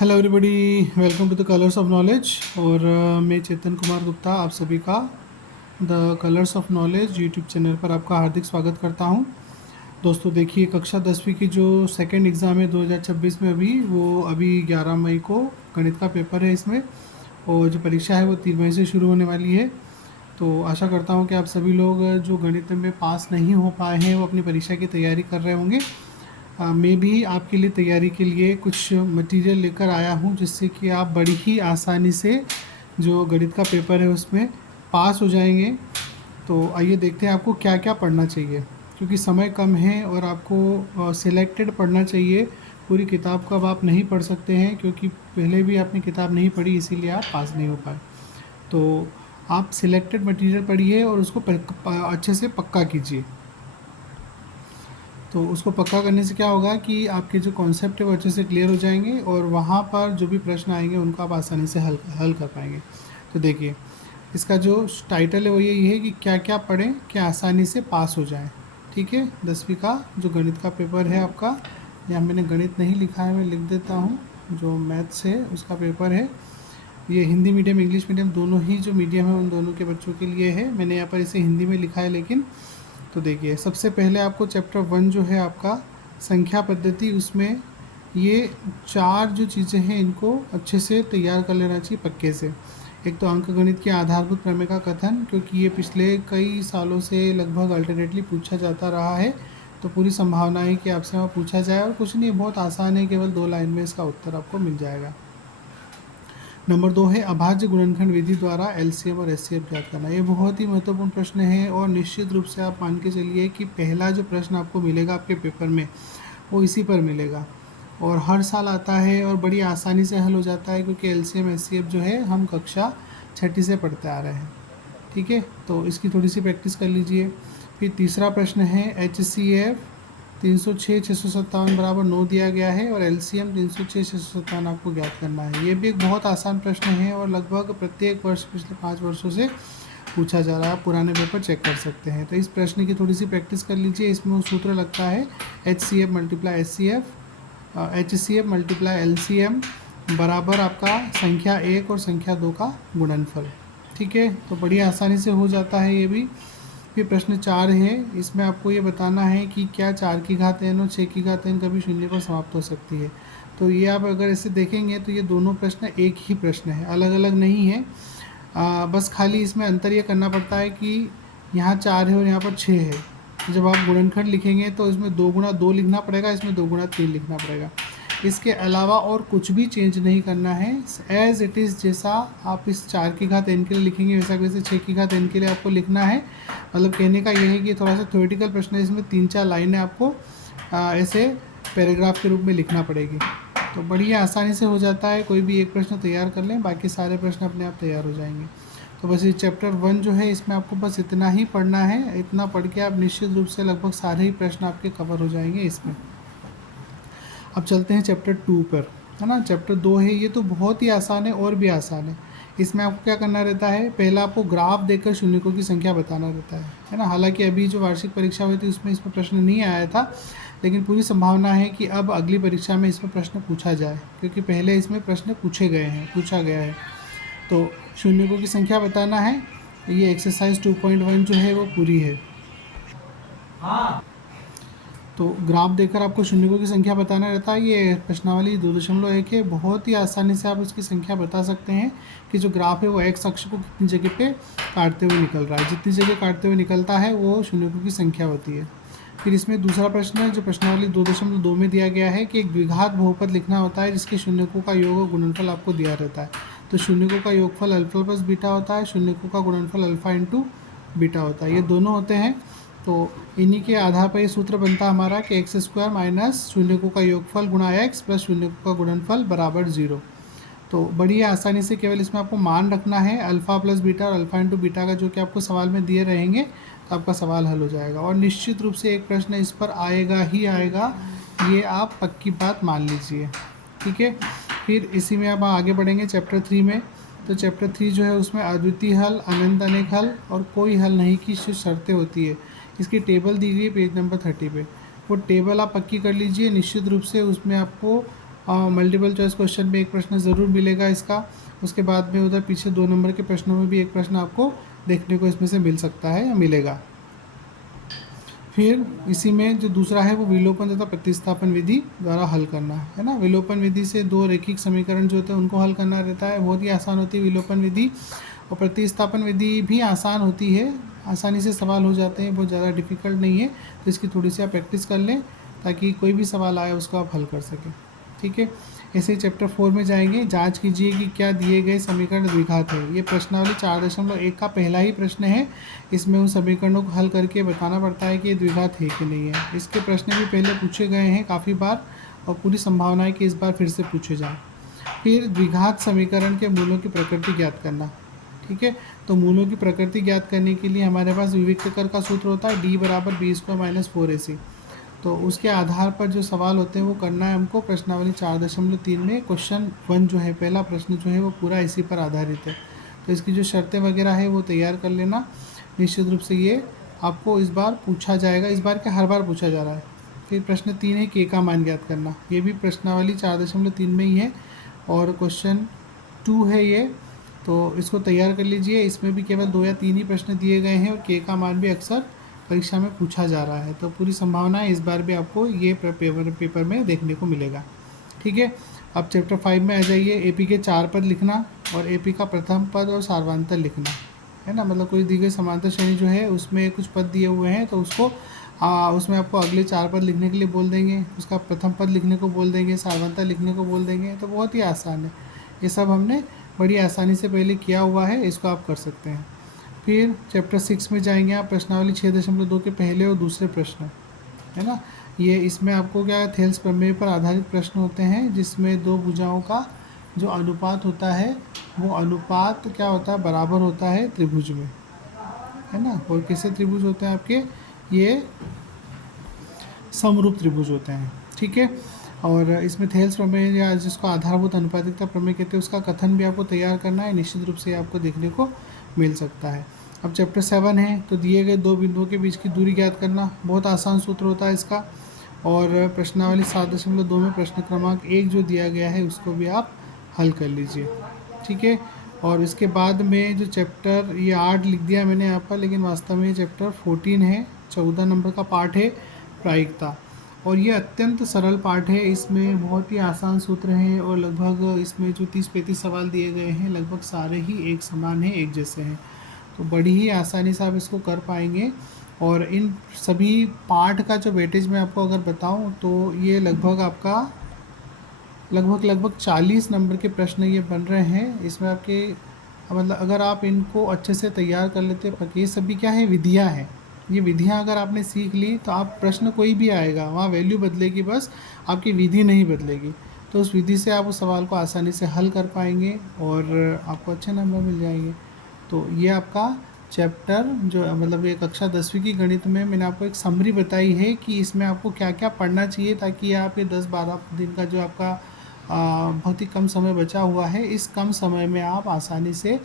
Hello everybody, welcome to the colours of knowledge. और मैं चेतन कुमार गुप्ता आप सभी का the colours of knowledge YouTube channel पर आपका हार्दिक स्वागत करता हूं। दोस्तों देखिए, कक्षा 10वीं की जो सेकेंड एग्ज़ाम है 2026 में अभी 11 मई को गणित का पेपर है इसमें। और जो परीक्षा है वो 3 मई से शुरू होने वाली है। तो आशा करता हूँ कि आप सभी लोग जो गणित में पास नहीं हो पाए हैं वो अपनी परीक्षा की तैयारी कर रहे होंगे। मैं भी आपके लिए तैयारी के लिए कुछ मटेरियल लेकर आया हूँ जिससे कि आप बड़ी ही आसानी से जो गणित का पेपर है उसमें पास हो जाएंगे। तो आइए देखते हैं आपको क्या क्या पढ़ना चाहिए, क्योंकि समय कम है और आपको सिलेक्टेड पढ़ना चाहिए। पूरी किताब का अब आप नहीं पढ़ सकते हैं, क्योंकि पहले भी आपने किताब नहीं पढ़ी इसीलिए आप पास नहीं हो पाए। तो आप सिलेक्टेड मटेरियल पढ़िए और उसको अच्छे से पक्का कीजिए। तो उसको पक्का करने से क्या होगा कि आपके जो कॉन्सेप्ट है वो अच्छे से क्लियर हो जाएंगे और वहाँ पर जो भी प्रश्न आएंगे उनको आप आसानी से हल कर पाएंगे। तो देखिए, इसका जो टाइटल है वो यही है कि क्या क्या पढ़ें कि आसानी से पास हो जाएं। ठीक है, 10वीं का जो गणित का पेपर है आपका, यहाँ मैंने गणित नहीं लिखा है, मैं लिख देता हूँ। जो मैथ्स है उसका पेपर है। ये हिंदी मीडियम इंग्लिश मीडियम दोनों ही जो मीडियम है उन दोनों के बच्चों के लिए है। मैंने यहाँ पर इसे हिंदी में लिखा है लेकिन। तो देखिए, सबसे पहले आपको चैप्टर 1 जो है आपका संख्या पद्धति, उसमें ये 4 जो चीज़ें हैं इनको अच्छे से तैयार कर लेना चाहिए पक्के से। एक तो अंकगणित की आधारभूत प्रमेय का कथन, क्योंकि ये पिछले कई सालों से लगभग अल्टरनेटली पूछा जाता रहा है। तो पूरी संभावना है कि आपसे वहाँ पूछा जाए, और कुछ नहीं, बहुत आसान है, केवल 2 लाइन में इसका उत्तर आपको मिल जाएगा। नंबर 2 है अभाज्य गुणनखंड विधि द्वारा एलसीएम और एचसीएफ ज्ञात करना। ये बहुत ही महत्वपूर्ण प्रश्न है और निश्चित रूप से आप मान के चलिए कि पहला जो प्रश्न आपको मिलेगा आपके पेपर में वो इसी पर मिलेगा, और हर साल आता है और बड़ी आसानी से हल हो जाता है, क्योंकि एलसीएम एचसीएफ जो है हम कक्षा 6ठी से पढ़ते आ रहे हैं। ठीक है, तो इसकी थोड़ी सी प्रैक्टिस कर लीजिए। फिर तीसरा प्रश्न है HCF 306 657 बराबर 9 दिया गया है और LCM 306 657 आपको ज्ञात करना है। ये भी एक बहुत आसान प्रश्न है और लगभग प्रत्येक वर्ष पिछले 5 वर्षों से पूछा जा रहा है। आप पुराने पेपर चेक कर सकते हैं। तो इस प्रश्न की थोड़ी सी प्रैक्टिस कर लीजिए। इसमें वो सूत्र लगता है HCF multiply HCF, HCF multiply LCM बराबर आपका संख्या 1 और संख्या 2 का गुणनफल। ठीक है, तो बड़ी आसानी से हो जाता है ये भी। फिर प्रश्न 4 है, इसमें आपको ये बताना है कि क्या 4 की घात n और 6 की घात n कभी शून्य पर समाप्त हो सकती है। तो ये आप अगर ऐसे देखेंगे तो ये दोनों प्रश्न एक ही प्रश्न है, अलग अलग नहीं है। बस खाली इसमें अंतर ये करना पड़ता है कि यहाँ 4 है और यहाँ पर 6 है। तो जब आप गुणनखंड लिखेंगे तो इसमें 2 गुणा 2 लिखना पड़ेगा, इसमें 2 गुणा 3 लिखना पड़ेगा। इसके अलावा और कुछ भी चेंज नहीं करना है। एज इट इज़ जैसा आप इस 4 की घात n के लिए लिखेंगे वैसा वैसे 6 की घात n के लिए आपको लिखना है। मतलब कहने का यह है कि थोड़ा सा थ्योरेटिकल प्रश्न है, इसमें 3-4 लाइनें आपको ऐसे पैराग्राफ के रूप में लिखना पड़ेगी। तो बढ़िया आसानी से हो जाता है। कोई भी एक प्रश्न तैयार कर लें, बाकी सारे प्रश्न अपने आप तैयार हो जाएंगे। तो बस ये चैप्टर 1 जो है इसमें आपको बस इतना ही पढ़ना है। इतना पढ़ के आप निश्चित रूप से लगभग सारे ही प्रश्न आपके कवर हो जाएंगे इसमें। अब चलते हैं चैप्टर 2 पर, है ना। चैप्टर 2 है, ये तो बहुत ही आसान है और भी आसान है। इसमें आपको क्या करना रहता है, पहला आपको ग्राफ देकर शून्यकों की संख्या बताना रहता है ना। हालांकि अभी जो वार्षिक परीक्षा हुई थी उसमें इसमें प्रश्न नहीं आया था, लेकिन पूरी संभावना है कि अब अगली परीक्षा में इसमें प्रश्न पूछा जाए, क्योंकि पहले इसमें प्रश्न पूछा गया है। तो शून्यकों की संख्या बताना है। ये एक्सरसाइज 2.1 जो है वो पूरी है। तो ग्राफ देकर आपको शून्यकों की संख्या बताना रहता है। ये प्रश्नावली 2.1 है। बहुत ही आसानी से आप उसकी संख्या बता सकते हैं कि जो ग्राफ है वो एक्स अक्ष को कितनी जगह पे काटते हुए निकल रहा है। जितनी जगह काटते हुए निकलता है वो शून्यकों की संख्या होती है। फिर इसमें दूसरा प्रश्न है जो प्रश्नावली 2.2 में दिया गया है कि एक द्विघात बहुपद लिखना होता है जिसके शून्यकों का योग और गुणनफल आपको दिया रहता है। तो शून्यकों का योगफल अल्फा प्लस बीटा होता है, शून्यकों का गुणनफल अल्फा इंटू बीटा होता है। ये दोनों होते हैं। तो इन्हीं के आधार पर ये सूत्र बनता है हमारा कि एक्स स्क्वायर माइनस शून्यकों का योगफल गुणा एक्स प्लस शून्यकों का गुणनफल बराबर 0। तो बड़ी आसानी से केवल इसमें आपको मान रखना है अल्फ़ा प्लस बीटा और अल्फ़ा इंटू बीटा का, जो कि आपको सवाल में दिए रहेंगे, तो आपका सवाल हल हो जाएगा। और निश्चित रूप से एक प्रश्न इस पर आएगा ही आएगा, ये आप पक्की बात मान लीजिए। ठीक है, फिर इसी में अब आगे बढ़ेंगे चैप्टर 3 में। तो चैप्टर 3 जो है उसमें अद्वितीय हल, अनंत अनेक हल और कोई हल नहीं की शर्तें होती है। इसकी टेबल दी गई है पेज नंबर 30 पे। वो टेबल आप पक्की कर लीजिए। निश्चित रूप से उसमें आपको मल्टीपल चॉइस क्वेश्चन में एक प्रश्न ज़रूर मिलेगा इसका। उसके बाद में उधर पीछे 2 नंबर के प्रश्नों में भी एक प्रश्न आपको देखने को इसमें से मिल सकता है या मिलेगा। फिर इसी में जो दूसरा है वो विलोपन तथा प्रतिस्थापन विधि द्वारा हल करना है ना। विलोपन विधि से 2 रेखिक समीकरण जो होते हैं उनको हल करना रहता है, बहुत ही आसान होती है विलोपन विधि। और प्रतिस्थापन विधि भी आसान होती है, आसानी से सवाल हो जाते हैं, बहुत ज़्यादा डिफ़िकल्ट नहीं है। तो इसकी थोड़ी सी आप प्रैक्टिस कर लें ताकि कोई भी सवाल आए उसको आप हल कर सकें। ठीक है, ऐसे ही चैप्टर 4 में जाएंगे। जांच कीजिए कि क्या दिए गए समीकरण द्विघात है। ये प्रश्नावली 4.1 का पहला ही प्रश्न है। इसमें उन समीकरणों को हल करके बताना पड़ता है कि ये द्विघात है कि नहीं है। इसके प्रश्न भी पहले पूछे गए हैं काफ़ी बार और पूरी संभावना है कि इस बार फिर से पूछे जाएँ। फिर द्विघात समीकरण के मूलों की प्रकृति ज्ञात करना। ठीक है, तो मूलों की प्रकृति ज्ञात करने के लिए हमारे पास विविक्तकर का सूत्र होता है d बराबर b² - 4ac। तो उसके आधार पर जो सवाल होते हैं वो करना है हमको। प्रश्नावली 4.3 में क्वेश्चन 1 जो है, पहला प्रश्न जो है वो पूरा इसी पर आधारित है। तो इसकी जो शर्तें वगैरह है वो तैयार कर लेना। निश्चित रूप से ये आपको इस बार पूछा जाएगा, इस बार क्या हर बार पूछा जा रहा है। फिर प्रश्न 3 है के का मान ज्ञात करना। ये भी प्रश्नावली 4.3 में ही है और क्वेश्चन 2 है ये, तो इसको तैयार कर लीजिए। इसमें भी केवल 2 या 3 ही प्रश्न दिए गए हैं और के का मान भी अक्सर परीक्षा में पूछा जा रहा है। तो पूरी संभावना है इस बार भी आपको ये पेपर में देखने को मिलेगा। ठीक है, अब चैप्टर 5 में आ जाइए। एपी के 4 पद लिखना और एपी का प्रथम पद और सार्वधातुक लिखना है ना। मतलब कोई दी गई समांतर श्रेणी जो है उसमें कुछ पद दिए हुए हैं तो उसको उसमें आपको अगले 4 पद लिखने के लिए बोल देंगे, उसका प्रथम पद लिखने को बोल देंगे, सार्वधातुक लिखने को बोल देंगे। तो बहुत ही आसान है, ये सब हमने बड़ी आसानी से पहले किया हुआ है, इसको आप कर सकते हैं। फिर चैप्टर 6 में जाएंगे आप। प्रश्नावली 6.2 के पहले और दूसरे प्रश्न है ना। ये इसमें आपको क्या थेल्स प्रमेय पर आधारित प्रश्न होते हैं जिसमें दो भुजाओं का जो अनुपात होता है वो अनुपात क्या होता है, बराबर होता है त्रिभुज में, है ना। और कैसे त्रिभुज होते हैं आपके, ये समरूप त्रिभुज होते हैं। ठीक है, और इसमें थेल्स प्रमेय या जिसको आधारभूत अनुपातिकता प्रमेय कहते हैं उसका कथन भी आपको तैयार करना है। निश्चित रूप से आपको देखने को मिल सकता है। अब चैप्टर 7 है, तो दिए गए दो बिंदुओं के बीच की दूरी ज्ञात करना। बहुत आसान सूत्र होता है इसका। और प्रश्नावली 7.2 में प्रश्न क्रमांक 1 जो दिया गया है उसको भी आप हल कर लीजिए। ठीक है, और इसके बाद में जो चैप्टर ये 8 लिख दिया मैंने यहाँ पर, लेकिन वास्तव में चैप्टर 14 है, 14 नंबर का पार्ट है प्रायिकता। और ये अत्यंत सरल पार्ट है, इसमें बहुत ही आसान सूत्र हैं और लगभग इसमें जो 30-35 सवाल दिए गए हैं लगभग सारे ही एक समान हैं, एक जैसे हैं। तो बड़ी ही आसानी से आप इसको कर पाएंगे। और इन सभी पार्ट का जो वेटेज मैं आपको अगर बताऊं तो ये लगभग आपका लगभग 40 नंबर के प्रश्न ये बन रहे हैं। इसमें आपके मतलब अगर आप इनको अच्छे से तैयार कर लेते हैं, ये सभी क्या है, विधियाँ हैं। ये विधियाँ अगर आपने सीख ली तो आप प्रश्न कोई भी आएगा वहाँ वैल्यू बदलेगी, बस आपकी विधि नहीं बदलेगी। तो उस विधि से आप उस सवाल को आसानी से हल कर पाएंगे और आपको अच्छे नंबर मिल जाएंगे। तो ये आपका चैप्टर जो मतलब ये कक्षा 10वीं की गणित में मैंने आपको एक समरी बताई है कि इसमें आपको क्या क्या पढ़ना चाहिए ताकि आप ये 10-12 दिन का जो आपका बहुत ही कम समय बचा हुआ है, इस कम समय में आप आसानी से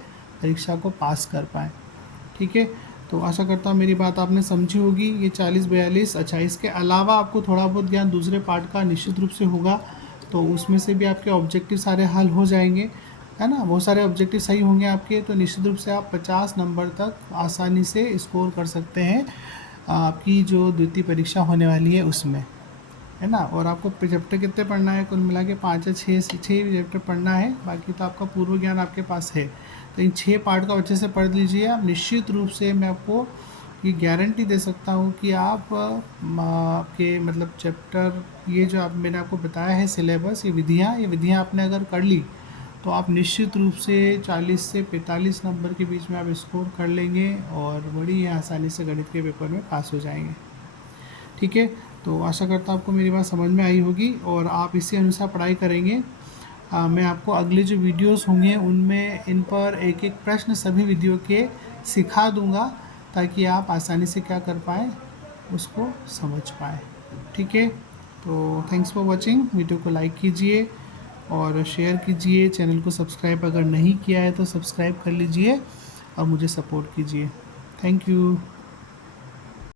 परीक्षा को पास कर पाएँ। ठीक है, तो आशा करता हूँ मेरी बात आपने समझी होगी। ये 40-42 अच्छा, इसके अलावा आपको थोड़ा बहुत ज्ञान दूसरे पार्ट का निश्चित रूप से होगा, तो उसमें से भी आपके ऑब्जेक्टिव सारे हल हो जाएंगे, है ना। बहुत सारे ऑब्जेक्टिव सही होंगे आपके, तो निश्चित रूप से आप 50 नंबर तक आसानी से स्कोर कर सकते हैं आपकी जो द्वितीय परीक्षा होने वाली है उसमें, है ना। और आपको चैप्टर कितने पढ़ना है, कुल मिला के 5 या 6 चैप्टर पढ़ना है, बाकी तो आपका पूर्व ज्ञान आपके पास है। तो इन 6 पार्ट को अच्छे से पढ़ लीजिए आप। निश्चित रूप से मैं आपको ये गारंटी दे सकता हूँ कि आप आपके मतलब चैप्टर ये जो आप मैंने आपको बताया है सिलेबस, ये विधियाँ आपने अगर कर ली तो आप निश्चित रूप से 40 से 45 नंबर के बीच में आप स्कोर कर लेंगे और बड़ी आसानी से गणित के पेपर में पास हो जाएंगे। ठीक है, तो आशा करता हूँ आपको मेरी बात समझ में आई होगी और आप इसी अनुसार पढ़ाई करेंगे। मैं आपको अगले जो वीडियोस होंगे उनमें इन पर एक एक प्रश्न सभी वीडियो के सिखा दूंगा ताकि आप आसानी से क्या कर पाएँ, उसको समझ पाएँ। ठीक है, तो थैंक्स फॉर वॉचिंग। वीडियो को लाइक कीजिए और शेयर कीजिए। चैनल को सब्सक्राइब अगर नहीं किया है तो सब्सक्राइब कर लीजिए और मुझे सपोर्ट कीजिए। Thank you.